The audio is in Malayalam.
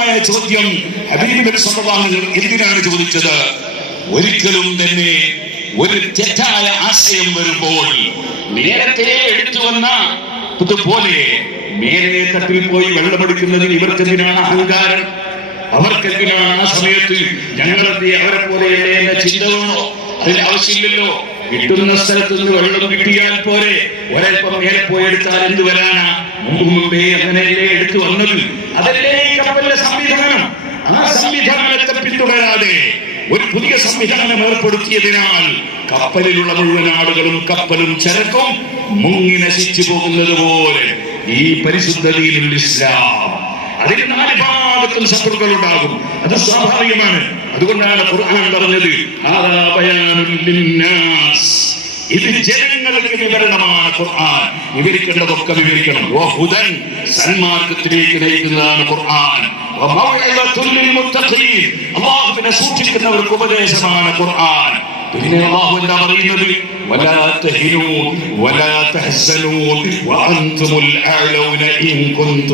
പ്രസക്തമായ ചോദ്യം ഹബീബ് നബി സല്ലല്ലാഹു അലൈഹി വസല്ലം എന്തിനാണ് ചോദിച്ചത്? ഒരിക്കലും തന്നെ ഒരു തെറ്റായ ആശയം വരുമ്പോൾ നേരത്തെ എടുത്തു വന്ന ഇതുപോലെ മേലെ തട്ടിൽ പോയി വെള്ളമെടുക്കുന്നതിന് ഇവർക്കെന്തിനാണ് അഹങ്കാരം? അവർക്കെന്തിനാണ് ആ സമയത്ത് ഞങ്ങളെന്ത് അവരെ പോലെയല്ലേ എന്ന ചിന്ത വേണോ? അതിന് ആവശ്യമില്ലല്ലോ. കിട്ടുന്ന സ്ഥലത്ത് നിന്ന് വെള്ളം കിട്ടിയാൽ പോരെ, ഒരൽപ്പം മേലെ പോയി എടുത്താൽ എന്ത് വരാനാ? മുമ്പേ അങ്ങനെയല്ലേ എടുത്തു വന്നത്. അതല്ലേ ഈ കപ്പലിന്റെ സംവിധാനം. ആ സംവിധാനത്തെ പിന്തുടരാതെ ഒരു പുതിയ സംവിധാനം ഏർപ്പെടുത്തിയതിനാൽ കപ്പലിലുള്ള മുഴുവൻ ആളുകളും കപ്പലും ചരക്കും മുങ്ങി നശിച്ചു പോകുന്നത് പോലെ ഈ പരിശുദ്ധ ദീനുൽ ഇസ്ലാം അതിന് നാല് ഭാഗത്തും ശത്രുക്കൾ ഉണ്ടാകും. അത് സ്വാഭാവികമാണ്. അതുകൊണ്ടാണ് ഖുർആൻ പറഞ്ഞത് ഇത് ജനങ്ങൾക്ക് വിവരണമാണ്. ഖുർആൻ വിവരിക്കേണ്ടതൊക്കെ വിവരിക്കണം. വഹുദൻ സന്മാർഗത്തിലേക്ക് നയിക്കുന്നതാണ് ഖുർആൻ. അല്ലാഹുവിനെ സൂക്ഷിക്കുന്നവർക്ക് ഉപദേശമാണ് ഖുർആൻ. പിന്നെ അല്ലാഹു എന്താ പറയുന്നത്? വലാ തഹിനൂ വലാ തഹ്സനൂ വഅൻതുമുൽ അഅലൗന ഇൻ കുൻതും